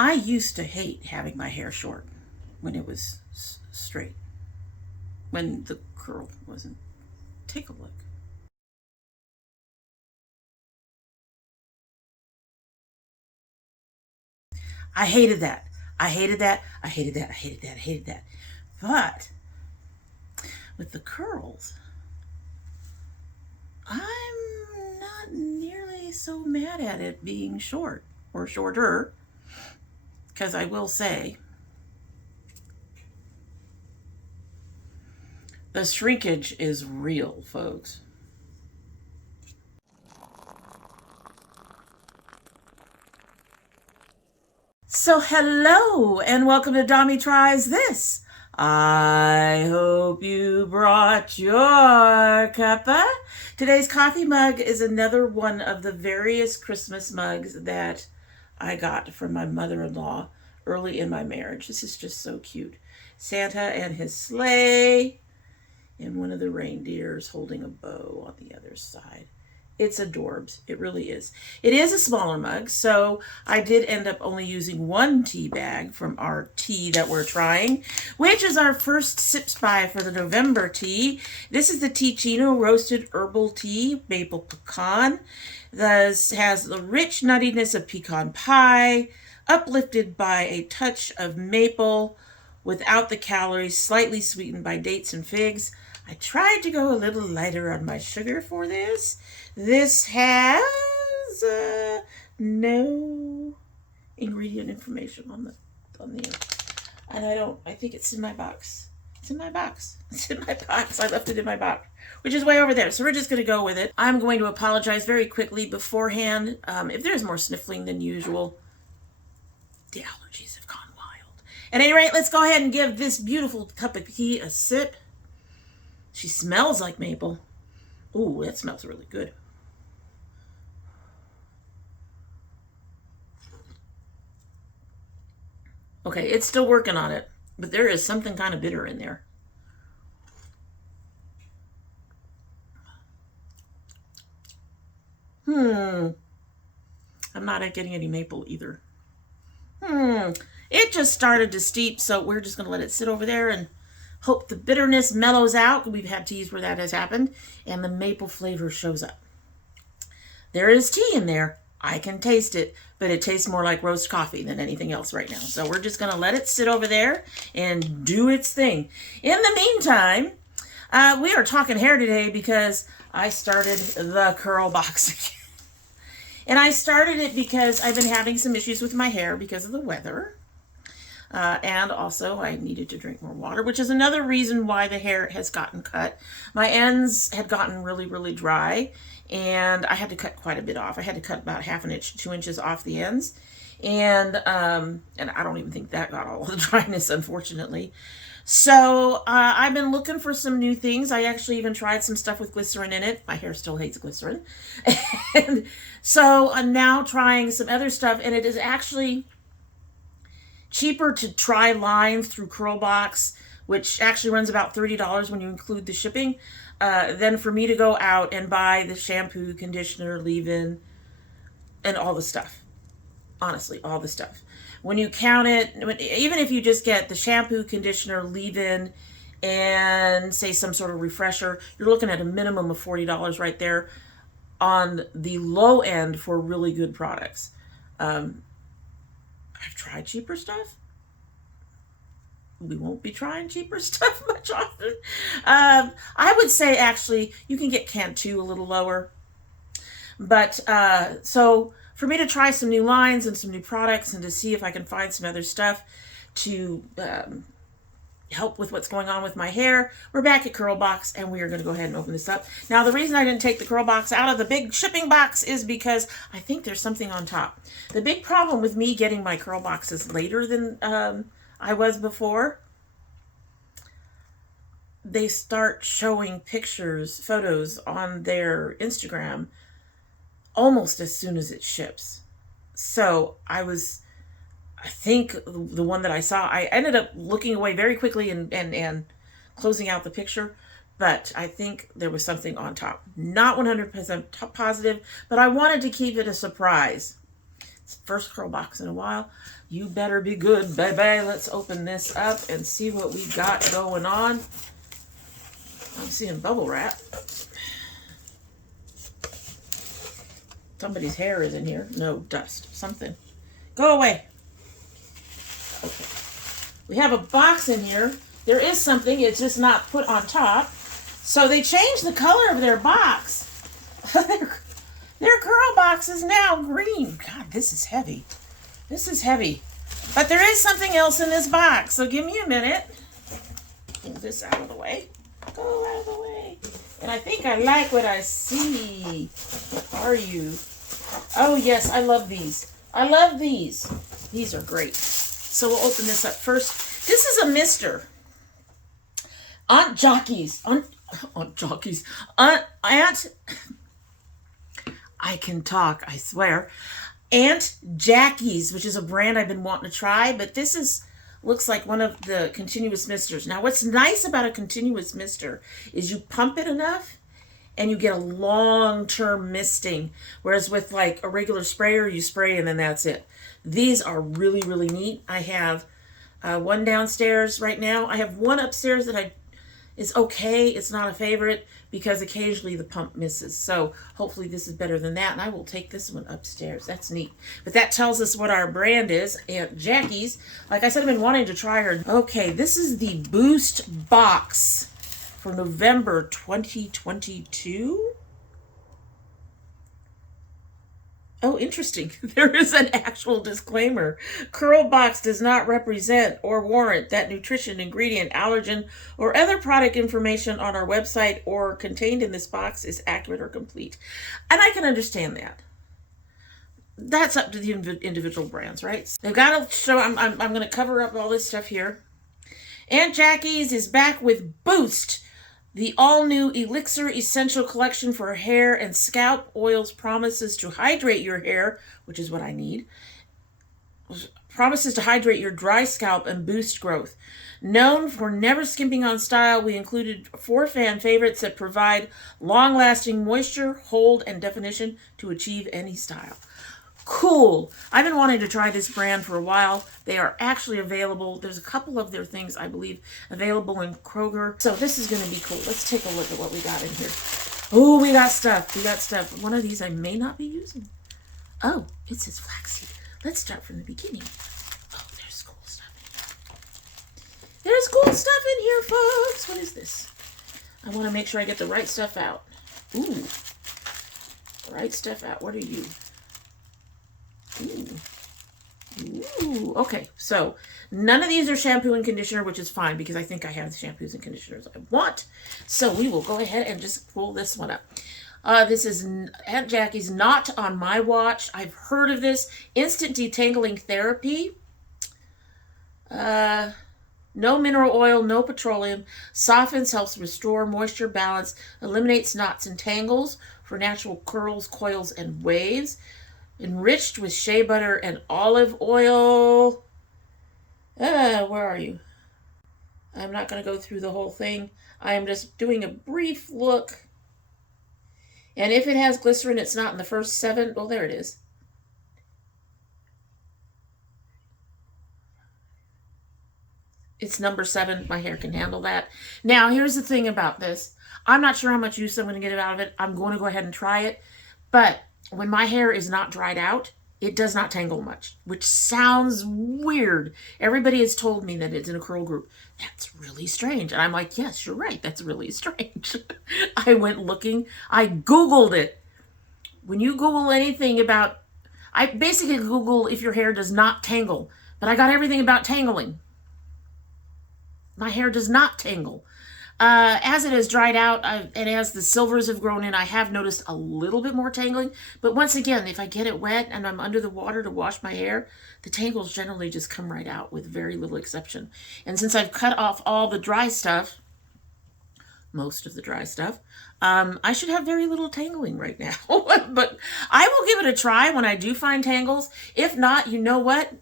I used to hate having my hair short when it was straight, when the curl wasn't. Take a look. I hated that. I hated that. I hated that. I hated that. I hated that. But with the curls, I'm not nearly so mad at it being short or shorter, because I will say the shrinkage is real, folks. So hello and welcome to domytriesthis. I hope you brought your cuppa. Today's coffee mug is another one of the various Christmas mugs that I got from my mother-in-law early in my marriage. This is just so cute. Santa and his sleigh, and one of the reindeers holding a bow on the other side. It's adorbs. It really is. It is a smaller mug, so I did end up only using one tea bag from our tea that we're trying, which is our first sip spy for the November tea. This is the Teeccino roasted herbal tea, maple pecan. This has the rich nuttiness of pecan pie, uplifted by a touch of maple, without the calories, slightly sweetened by dates and figs. I tried to go a little lighter on my sugar for this. This has no ingredient information on the and I think it's in my box. It's in my box. It's in my box. I left it in my box, which is way over there. So we're just going to go with it. I'm going to apologize very quickly beforehand if there's more sniffling than usual. The allergies have gone wild. At any rate, let's go ahead and give this beautiful cup of tea a sip. She smells like maple. Ooh, that smells really good. Okay, it's still working on it, but there is something kind of bitter in there. I'm not getting any maple either. It just started to steep, so we're just going to let it sit over there and hope the bitterness mellows out. We've had teas where that has happened, and the maple flavor shows up. There is tea in there. I can taste it, but it tastes more like roast coffee than anything else right now. So we're just going to let it sit over there and do its thing. In the meantime, we are talking hair today because I started the CurlBox again. And I started it because I've been having some issues with my hair because of the weather. And also I needed to drink more water, which is another reason why the hair has gotten cut. My ends had gotten really, really dry, and I had to cut quite a bit off. I had to cut about 1/2 inch, 2 inches off the ends. And I don't even think that got all of the dryness, unfortunately. So I've been looking for some new things. I actually even tried some stuff with glycerin in it. My hair still hates glycerin. And so I'm now trying some other stuff, and it is actually cheaper to try lines through CurlBox, which actually runs about $30 when you include the shipping, than for me to go out and buy the shampoo, conditioner, leave-in, and all the stuff. Honestly, all the stuff. When you count it, even if you just get the shampoo, conditioner, leave-in, and say some sort of refresher, you're looking at a minimum of $40 right there on the low end for really good products. I've tried cheaper stuff. We won't be trying cheaper stuff much often. I would say actually you can get Cantu a little lower. But so for me to try some new lines and some new products and to see if I can find some other stuff to help with what's going on with my hair, we're back at CurlBox, and we are going to go ahead and open this up. Now, the reason I didn't take the CurlBox out of the big shipping box is because I think there's something on top. The big problem with me getting my CurlBoxes later than I was before, they start showing pictures, photos on their Instagram almost as soon as it ships. So I think the one that I saw, I ended up looking away very quickly and closing out the picture, but I think there was something on top. Not 100% positive, but I wanted to keep it a surprise. First curl box in a while. You better be good, baby. Let's open this up and see what we got going on. I'm seeing bubble wrap. Somebody's hair is in here. No, dust. Something. Go away. Okay. We have a box in here. There is something. It's just not put on top. So they changed the color of their box. Their curl box is now green. God, this is heavy. This is heavy. But there is something else in this box. So give me a minute. Move this out of the way. Go out of the way. And I think I like what I see. What are you? Oh, yes, I love these. I love these. These are great. So we'll open this up first. This is a mister. Aunt Jockey's. Aunt I can talk, I swear. Aunt Jackie's, which is a brand I've been wanting to try, but this looks like one of the continuous misters. Now, what's nice about a continuous mister is you pump it enough and you get a long-term misting, whereas with like a regular sprayer, you spray and then that's it. These are really, really neat. I have one downstairs right now. I have one upstairs that is okay. It's not a favorite because occasionally the pump misses. So hopefully this is better than that. And I will take this one upstairs. That's neat. But that tells us what our brand is. Aunt Jackie's. Like I said, I've been wanting to try her. Okay, this is the Boost box for November 2022. Oh, interesting. There is an actual disclaimer. CurlBox does not represent or warrant that nutrition, ingredient, allergen, or other product information on our website or contained in this box is accurate or complete. And I can understand that. That's up to the individual brands, right? They've got to show, I'm going to cover up all this stuff here. Aunt Jackie's is back with Boost, the all-new Elixir Essential Collection for hair and scalp oils, promises to hydrate your hair, which is what I need. Promises to hydrate your dry scalp and boost growth. Known for never skimping on style, we included 4 fan favorites that provide long-lasting moisture, hold, and definition to achieve any style. Cool. I've been wanting to try this brand for a while. They are actually available. There's a couple of their things, I believe, available in Kroger. So this is going to be cool. Let's take a look at what we got in here. Oh, we got stuff. We got stuff. One of these I may not be using. Oh, it says flaxseed. Let's start from the beginning. Oh, there's cool stuff in here. There's cool stuff in here, folks. What is this? I want to make sure I get the right stuff out. Ooh. Right stuff out. What are you? Ooh. Okay, so none of these are shampoo and conditioner, which is fine because I think I have the shampoos and conditioners I want. So we will go ahead and just pull this one up. This is Aunt Jackie's, not on my watch. I've heard of this. Instant detangling therapy. No mineral oil, no petroleum. Softens, helps restore moisture balance, eliminates knots and tangles for natural curls, coils, and waves. Enriched with shea butter and olive oil. Where are you? I'm not going to go through the whole thing. I am just doing a brief look. And if it has glycerin, it's not in the first 7. Oh, there it is. It's number 7. My hair can handle that. Now, here's the thing about this. I'm not sure how much use I'm going to get out of it. I'm going to go ahead and try it. But when my hair is not dried out, it does not tangle much, which sounds weird. Everybody has told me that it's in a curl group. That's really strange. And I'm like, yes, you're right. That's really strange. I went looking. I Googled it. When you Google anything about, I basically Google if your hair does not tangle, but I got everything about tangling. My hair does not tangle. As it has dried out and as the silvers have grown in, I have noticed a little bit more tangling. But once again, if I get it wet and I'm under the water to wash my hair, the tangles generally just come right out with very little exception. And since I've cut off all the dry stuff, most of the dry stuff, I should have very little tangling right now. But I will give it a try when I do find tangles. If not, you know what?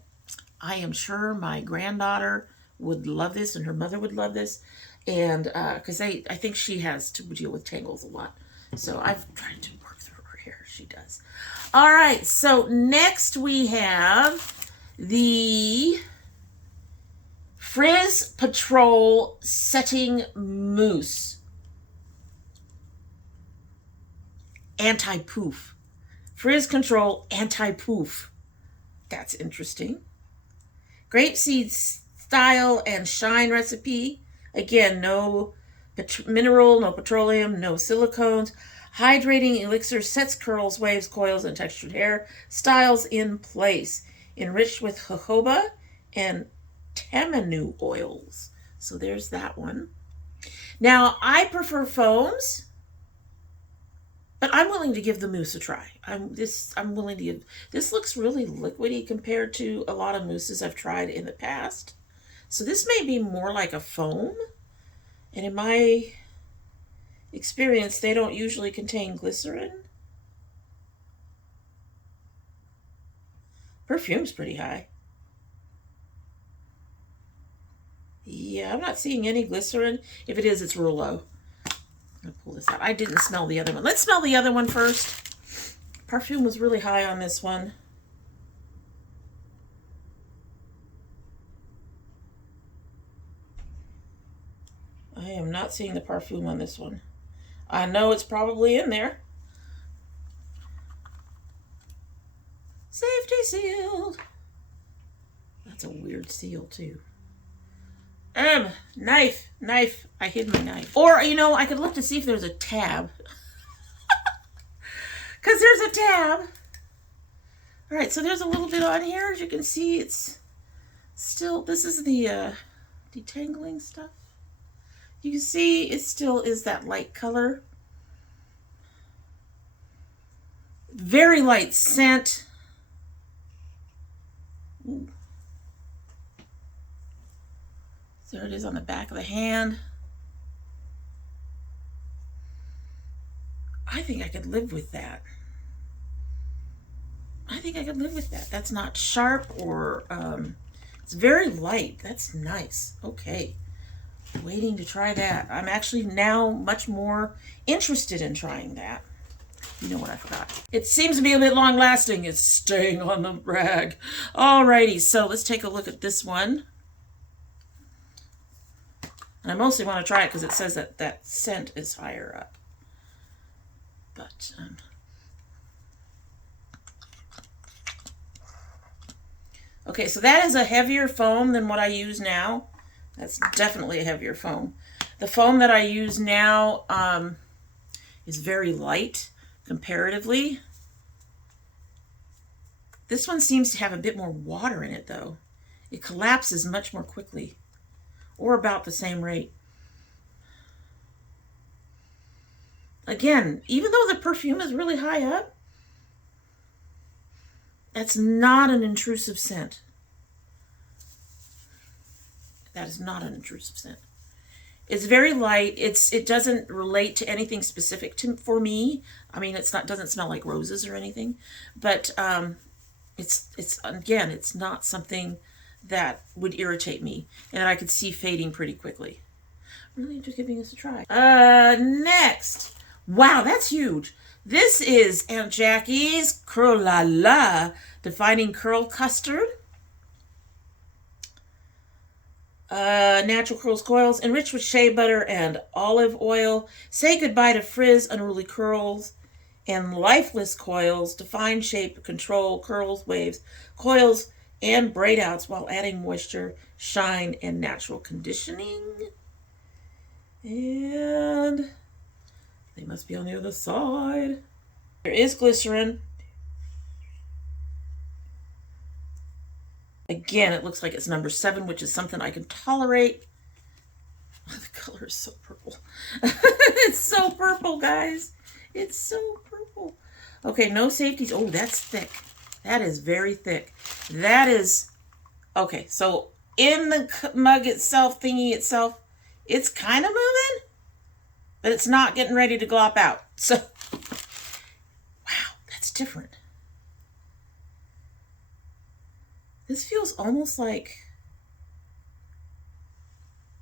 I am sure my granddaughter would love this and her mother would love this. And because I think she has to deal with tangles a lot. So I've tried to work through her hair. She does. All right, so next we have the Frizz Patrol Setting Mousse. Anti-Poof. Frizz Control Anti-Poof. That's interesting. Grapeseed style and shine recipe. Again, no mineral, no petroleum, no silicones. Hydrating elixir sets curls, waves, coils, and textured hair styles in place. Enriched with jojoba and tamanu oils. So there's that one. Now, I prefer foams, but I'm willing to give the mousse a try. I'm willing to give. This looks really liquidy compared to a lot of mousses I've tried in the past. So this may be more like a foam. And in my experience, they don't usually contain glycerin. Perfume's pretty high. Yeah, I'm not seeing any glycerin. If it is, it's real low. I'm gonna pull this out. I didn't smell the other one. Let's smell the other one first. Perfume was really high on this one. I am not seeing the perfume on this one. I know it's probably in there. Safety sealed. That's a weird seal too. Knife. I hid my knife. Or, you know, I could look to see if there's a tab. Because there's a tab. All right, so there's a little bit on here. As you can see, it's still, this is the detangling stuff. You can see it still is that light color. Very light scent. Ooh. There it is on the back of the hand. I think I could live with that. That's not sharp or, it's very light. That's nice. Okay. Waiting to try that. I'm actually now much more interested in trying that. You know what I forgot? It seems to be a bit long lasting. It's staying on the rag. Alrighty, so let's take a look at this one. And I mostly want to try it because it says that that scent is higher up. But, okay, so that is a heavier foam than what I use now. That's definitely a heavier foam. The foam that I use now is very light comparatively. This one seems to have a bit more water in it though. It collapses much more quickly, or about the same rate. Again, even though the perfume is really high up, that's not an intrusive scent. That is not an intrusive scent. It's very light. It doesn't relate to anything specific for me. I mean, doesn't smell like roses or anything, but it's again, it's not something that would irritate me and that I could see fading pretty quickly. I'm really just giving this a try. Next. Wow, that's huge. This is Aunt Jackie's Lurella Defining Curl Custard. Natural curls coils, enriched with shea butter and olive oil. Say goodbye to frizz, unruly curls, and lifeless coils. Define shape, control, curls, waves, coils, and braid outs while adding moisture, shine, and natural conditioning. And they must be on the other side. There is glycerin. Again, it looks like it's number 7, which is something I can tolerate. The color is so purple. It's so purple, guys. It's so purple. Okay, no safeties. Oh, that's thick. That is very thick. That is... Okay, so in the mug itself, thingy itself, it's kind of moving, but it's not getting ready to glop out. So, wow, that's different. This feels almost like,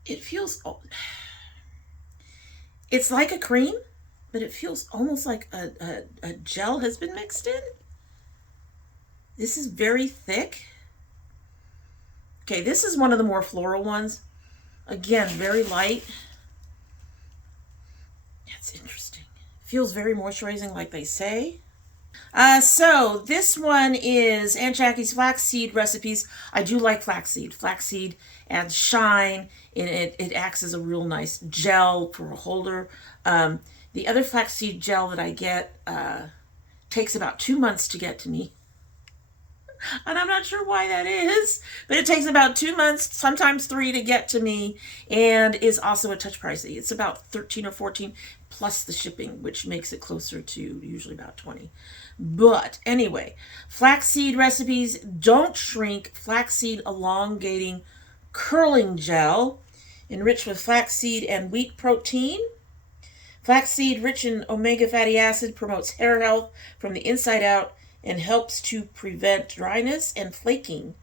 it's like a cream, but it feels almost like a gel has been mixed in. This is very thick. Okay, this is one of the more floral ones. Again, very light. That's interesting. Feels very moisturizing like they say. So this one is Aunt Jackie's flaxseed recipes. I do like flaxseed. Flaxseed adds shine, and it acts as a real nice gel for a holder. The other flaxseed gel that I get takes about 2 months to get to me. And I'm not sure why that is, but it takes about 2 months, sometimes 3 to get to me, and is also a touch pricey. It's about 13 or 14 plus the shipping, which makes it closer to usually about 20. But anyway, flaxseed recipes, don't shrink, flaxseed elongating curling gel, enriched with flaxseed and wheat protein. Flaxseed, rich in omega fatty acid, promotes hair health from the inside out and helps to prevent dryness and flaking.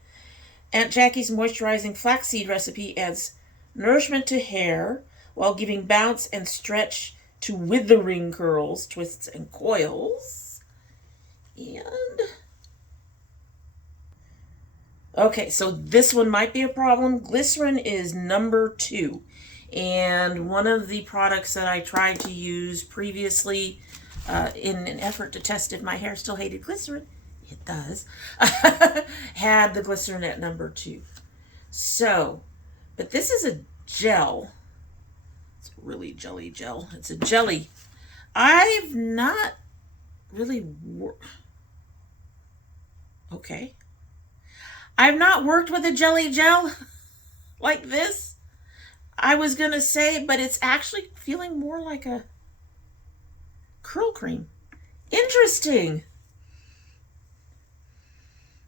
Aunt Jackie's moisturizing flaxseed recipe adds nourishment to hair while giving bounce and stretch to withering curls, twists, and coils. And okay, so this one might be a problem. Glycerin is number 2. And one of the products that I tried to use previously in an effort to test if my hair still hated glycerin, it does, had the glycerin at number 2. So, but this is a gel. It's a really jelly gel. It's a jelly. I've not really okay. I've not worked with a jelly gel like this. I was going to say, but it's actually feeling more like a curl cream. Interesting.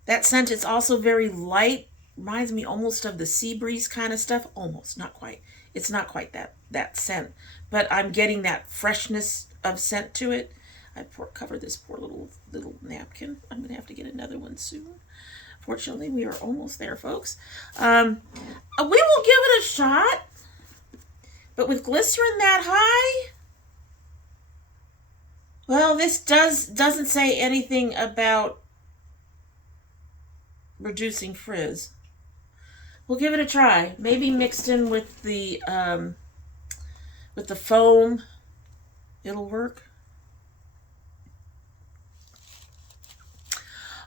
That scent is also very light. Reminds me almost of the sea breeze kind of stuff. Almost, not quite. It's not quite that scent. But I'm getting that freshness of scent to it. I covered this poor little napkin. I'm going to have to get another one soon. Fortunately, we are almost there, folks. We will give it a shot. But with glycerin that high, well, this doesn't say anything about reducing frizz. We'll give it a try. Maybe mixed in with the foam, it'll work.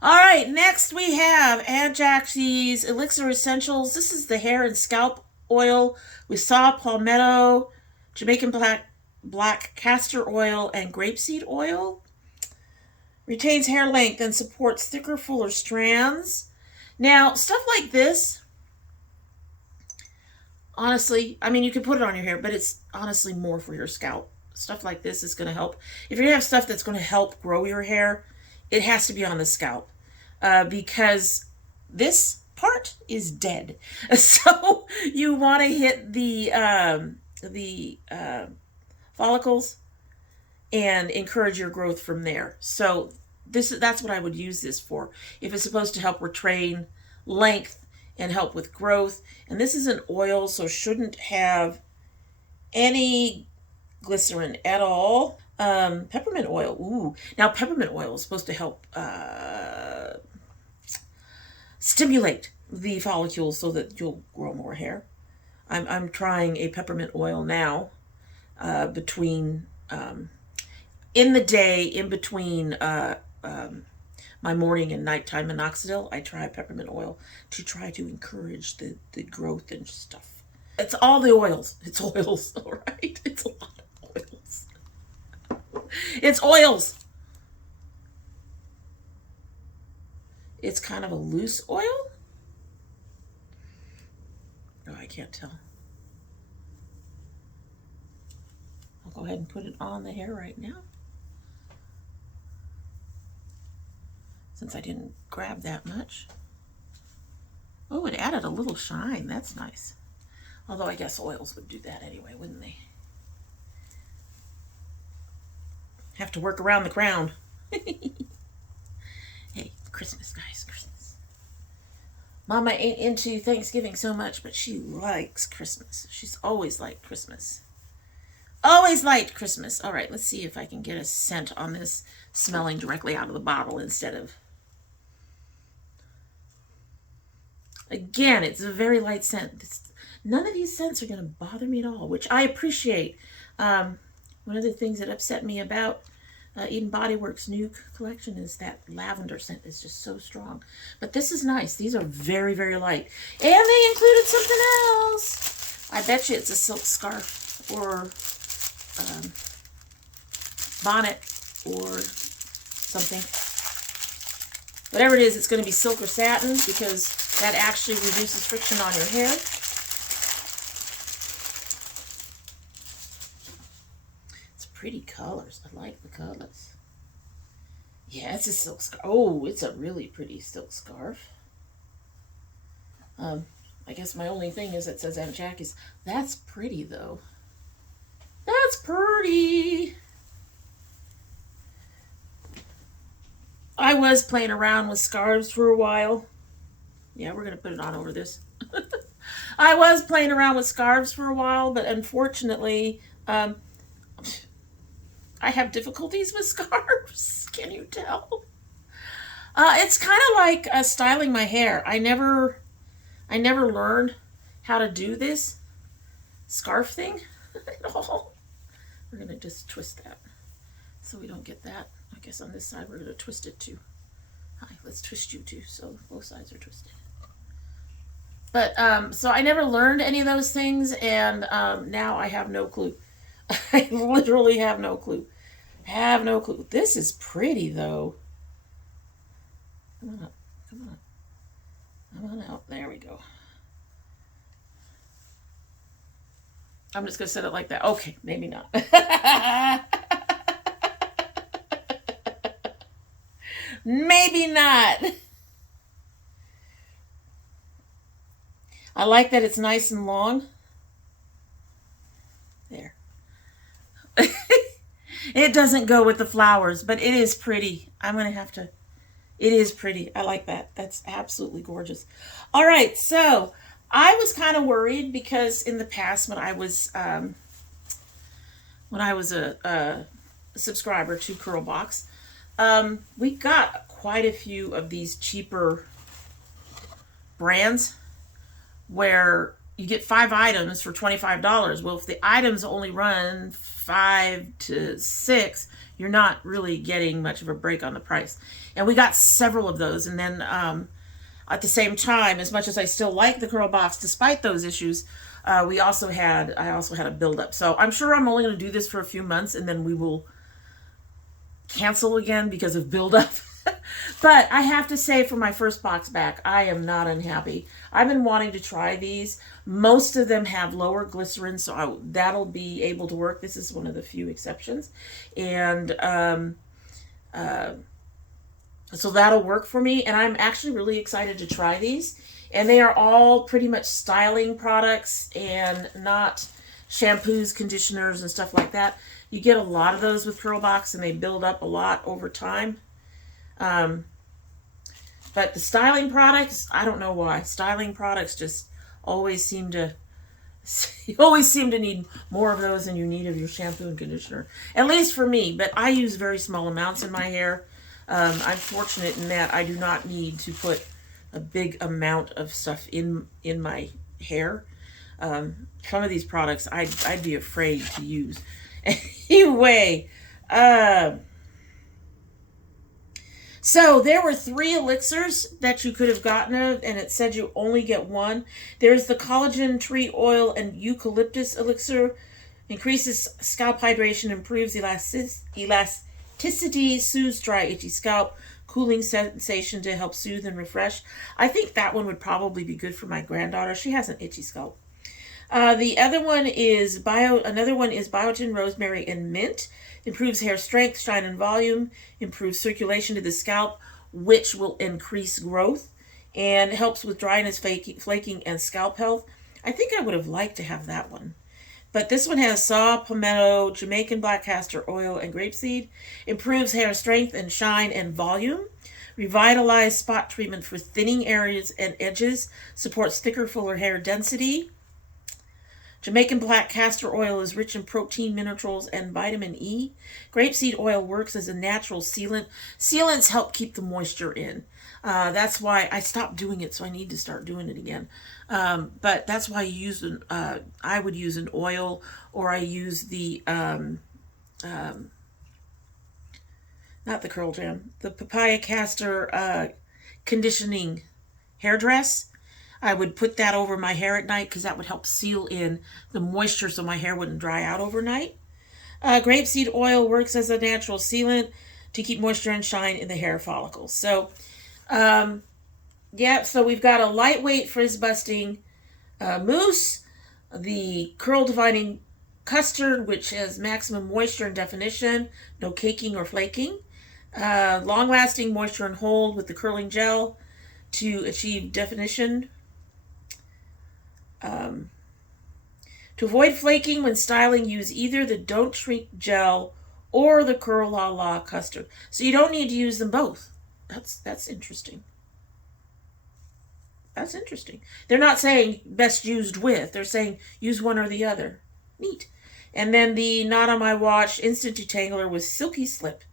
All right, next we have Aunt Jackie's Elixir Essentials. This is the hair and scalp oil with saw palmetto, Jamaican black castor oil, and grapeseed oil. Retains hair length and supports thicker, fuller strands. Now, stuff like this, honestly, I mean, you can put it on your hair, but it's honestly more for your scalp. Stuff like this is going to help. If you're going to have stuff that's going to help grow your hair, it has to be on the scalp because this part is dead. So you want to hit the follicles and encourage your growth from there. So that's what I would use this for. If it's supposed to help retain length and help with growth. And this is an oil, so shouldn't have any glycerin at all. Peppermint oil. Ooh. Now peppermint oil is supposed to help stimulate the follicles so that you'll grow more hair. I'm trying a peppermint oil now between in the day, in between my morning and nighttime minoxidil. I try peppermint oil to try to encourage the growth and stuff. It's all the oils. It's oils, all right? It's a lot of oils. It's oils. It's kind of a loose oil. No, I can't tell. I'll go ahead and put it on the hair right now. Since I didn't grab that much. Oh, it added a little shine. That's nice. Although I guess oils would do that anyway, wouldn't they? Have to work around the crown. Hey, Christmas, guys, Christmas. Mama ain't into Thanksgiving so much, but she likes Christmas. She's always liked Christmas. Always liked Christmas. All right, let's see if I can get a scent on this smelling directly out of the bottle instead of Again, it's a very light scent. None of these scents are going to bother me at all, which I appreciate. One of the things that upset me about Eden Body Works' new collection is that lavender scent is just so strong. But this is nice. These are very, very light. And they included something else. I bet you it's a silk scarf or bonnet or something. Whatever it is, it's going to be silk or satin because that actually reduces friction on your hair. It's pretty colors. I like the colors. Yeah, it's a silk scarf. Oh, it's a really pretty silk scarf. I guess my only thing is it says Aunt Jackie's. That's pretty, though. That's pretty. I was playing around with scarves for a while. Yeah, we're going to put it on over this. I was playing around with scarves for a while, but unfortunately, I have difficulties with scarves. Can you tell? It's kind of like styling my hair. I never learned how to do this scarf thing at all. We're going to just twist that so we don't get that. I guess on this side we're going to twist it too. Hi, let's twist you too so both sides are twisted. But, so I never learned any of those things, and now I have no clue. I literally have no clue. Have no clue. This is pretty, though. Come on up. Come on. Come on out. There we go. I'm just going to set it like that. Okay, maybe not. Maybe not. I like that it's nice and long. There. It doesn't go with the flowers, but it is pretty. I'm going to have to... It is pretty. I like that. That's absolutely gorgeous. All right, so I was kind of worried because in the past when I was a subscriber to CurlBox, we got quite a few of these cheaper brands where you get 5 items for $25. Well, if the items only run 5 to 6, you're not really getting much of a break on the price. And we got several of those. And then at the same time, as much as I still like the CurlBox, despite those issues, I also had a buildup. So I'm sure I'm only going to do this for a few months, and then we will cancel again because of buildup. But I have to say, for my first box back, I am not unhappy. I've been wanting to try these. Most of them have lower glycerin, so that'll be able to work. This is one of the few exceptions. And so that'll work for me. And I'm actually really excited to try these. And they are all pretty much styling products and not shampoos, conditioners, and stuff like that. You get a lot of those with CurlBox, and they build up a lot over time. But the styling products, I don't know why. Styling products just always seem to, you always seem to need more of those than you need of your shampoo and conditioner. At least for me, but I use very small amounts in my hair. I'm fortunate in that I do not need to put a big amount of stuff in my hair. Some of these products I'd be afraid to use. Anyway, so there were 3 elixirs that you could have gotten, and it said you only get 1. There's the collagen, tree oil, and eucalyptus elixir. Increases scalp hydration, improves elasticity, soothes dry, itchy scalp, cooling sensation to help soothe and refresh. I think that one would probably be good for my granddaughter. She has an itchy scalp. The other one is biotin, rosemary, and mint. Improves hair strength, shine, and volume. Improves circulation to the scalp, which will increase growth. And helps with dryness, flaking, and scalp health. I think I would have liked to have that one. But this one has saw, palmetto, Jamaican black castor oil, and grapeseed. Improves hair strength and shine and volume. Revitalize spot treatment for thinning areas and edges. Supports thicker, fuller hair density. Jamaican black castor oil is rich in protein, minerals, and vitamin E. Grapeseed oil works as a natural sealant. Sealants help keep the moisture in. That's why I stopped doing it, so I need to start doing it again. But that's why I would use an oil, or I use the, not the Curl Jam, the papaya castor conditioning hairdress. I would put that over my hair at night because that would help seal in the moisture so my hair wouldn't dry out overnight. Grapeseed oil works as a natural sealant to keep moisture and shine in the hair follicles. So, yeah, so we've got a lightweight frizz-busting mousse, the curl-dividing custard, which has maximum moisture and definition, no caking or flaking. Long-lasting moisture and hold with the curling gel to achieve definition. To avoid flaking when styling, use either the Don't Shrink gel or the Curl La La custard. So you don't need to use them both. That's interesting. That's interesting. They're not saying best used with. They're saying use one or the other. Neat. And then the Not On My Watch Instant Detangler with Silky Slip.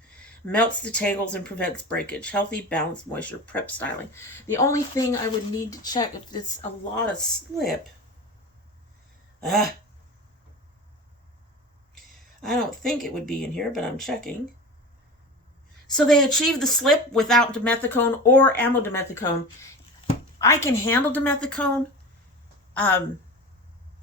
Melts the tangles and prevents breakage. Healthy, balanced moisture prep styling. The only thing I would need to check if it's a lot of slip. I don't think it would be in here, but I'm checking. So they achieve the slip without dimethicone or amodimethicone. I can handle dimethicone.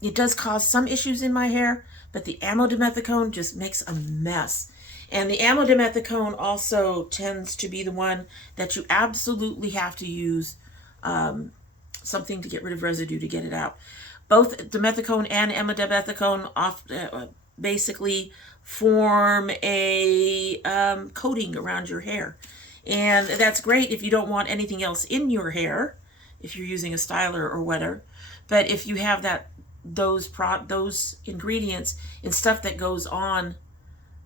It does cause some issues in my hair, but the amodimethicone just makes a mess. And the amodimethicone also tends to be the one that you absolutely have to use something to get rid of residue to get it out. Both dimethicone and amodimethicone basically form a coating around your hair. And that's great if you don't want anything else in your hair, if you're using a styler or whatever. But if you have those ingredients in stuff that goes on,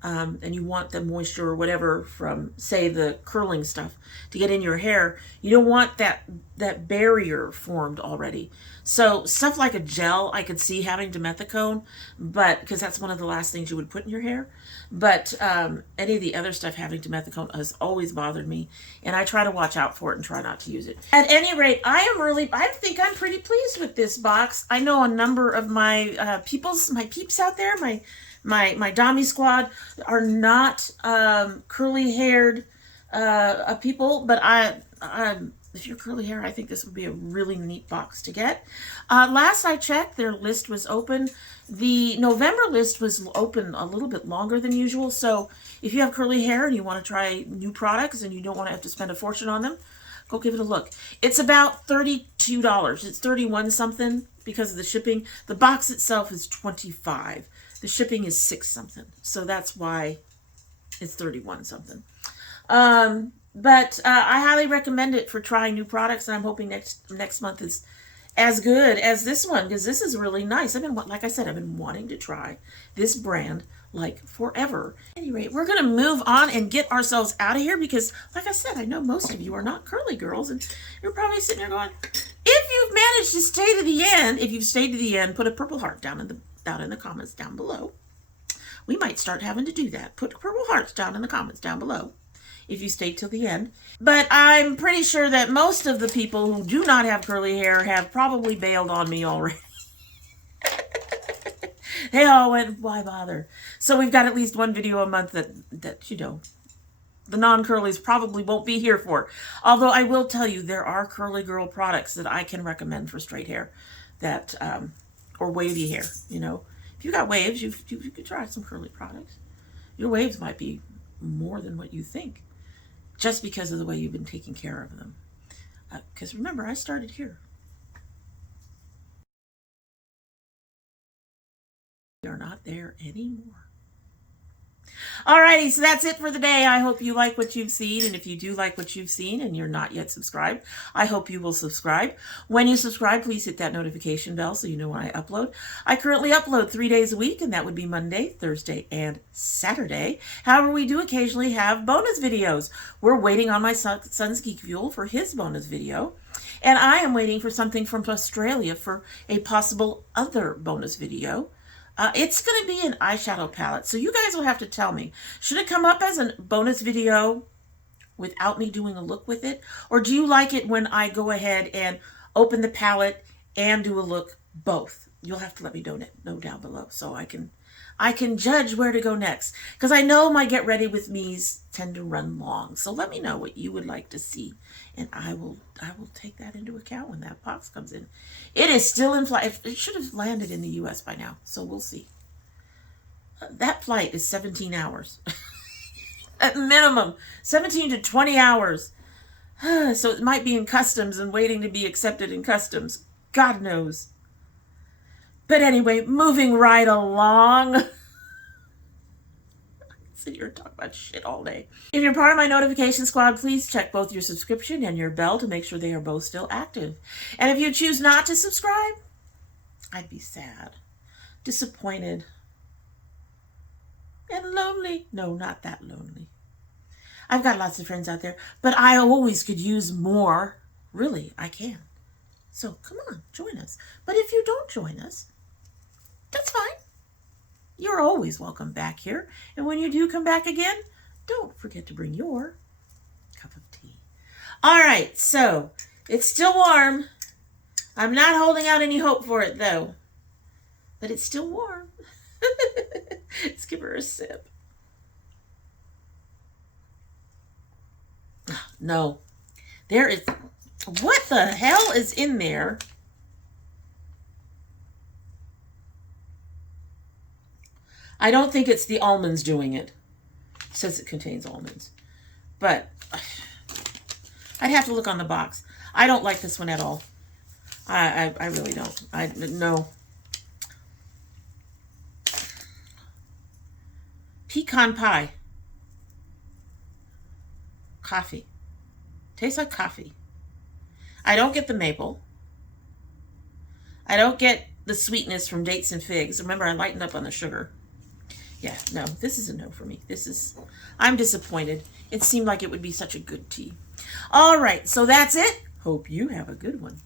and you want the moisture or whatever from, say, the curling stuff to get in your hair, you don't want that barrier formed already. So stuff like a gel, I could see having dimethicone, but because that's one of the last things you would put in your hair. But any of the other stuff having dimethicone has always bothered me, and I try to watch out for it and try not to use it. At any rate, I think I'm pretty pleased with this box. I know a number of my peeps out there, my Dommy squad are not curly haired people, but if you're curly hair, I think this would be a really neat box to get. Last I checked, their list was open. The November list was open a little bit longer than usual, so if you have curly hair and you want to try new products and you don't want to have to spend a fortune on them, go give it a look. It's about $32. It's 31 something because of the shipping. The box itself is $25. The shipping is $6 something, so that's why it's 31 something. But I highly recommend it for trying new products, and I'm hoping next month is as good as this one, because this is really nice. Like I said, I've been wanting to try this brand like forever. At any rate, we're going to move on and get ourselves out of here because, like I said, I know most of you are not curly girls, and you're probably sitting there going, if you've managed to stay to the end, if you've stayed to the end, put a purple heart down in the comments down below. We might start having to do that. Put purple hearts down in the comments down below if you stayed till the end. But I'm pretty sure that most of the people who do not have curly hair have probably bailed on me already. They all went, why bother? So we've got at least one video a month that you know, the non-curlies probably won't be here for. Although I will tell you, there are curly girl products that I can recommend for straight hair that, or wavy hair, you know. If you got waves, you could try some curly products. Your waves might be more than what you think, just because of the way you've been taking care of them. Because remember, I started here. We are not there anymore. Alrighty, so that's it for the day. I hope you like what you've seen, and if you do like what you've seen and you're not yet subscribed, I hope you will subscribe. When you subscribe, please hit that notification bell so you know when I upload. I currently upload 3 days a week, and that would be Monday, Thursday, and Saturday. However, we do occasionally have bonus videos. We're waiting on my son's Geek Fuel for his bonus video. And I am waiting for something from Australia for a possible other bonus video. It's going to be an eyeshadow palette, so you guys will have to tell me. Should it come up as a bonus video without me doing a look with it? Or do you like it when I go ahead and open the palette and do a look both? You'll have to let me know down below so I can judge where to go next. Because I know my Get Ready With Me's tend to run long. So let me know what you would like to see. And I will take that into account when that box comes in. It is still in flight. It should have landed in the US by now. So we'll see. That flight is 17 hours. At minimum. 17 to 20 hours. So it might be in customs and waiting to be accepted in customs. God knows. But anyway, moving right along. Sit here and talk about shit all day. If you're part of my notification squad, please check both your subscription and your bell to make sure they are both still active. And if you choose not to subscribe, I'd be sad, disappointed, and lonely. No, not that lonely. I've got lots of friends out there, but I always could use more. Really, I can. So come on, join us. But if you don't join us, that's fine. You're always welcome back here. And when you do come back again, don't forget to bring your cup of tea. All right, so it's still warm. I'm not holding out any hope for it, though. But it's still warm. Let's give her a sip. No. There is... What the hell is in there? I don't think it's the almonds doing it. It says it contains almonds. But I'd have to look on the box. I don't like this one at all. I really don't. No. Pecan pie. Coffee. Tastes like coffee. I don't get the maple. I don't get the sweetness from dates and figs. Remember, I lightened up on the sugar. Yeah, no, this is a no for me. I'm disappointed. It seemed like it would be such a good tea. All right, so that's it. Hope you have a good one.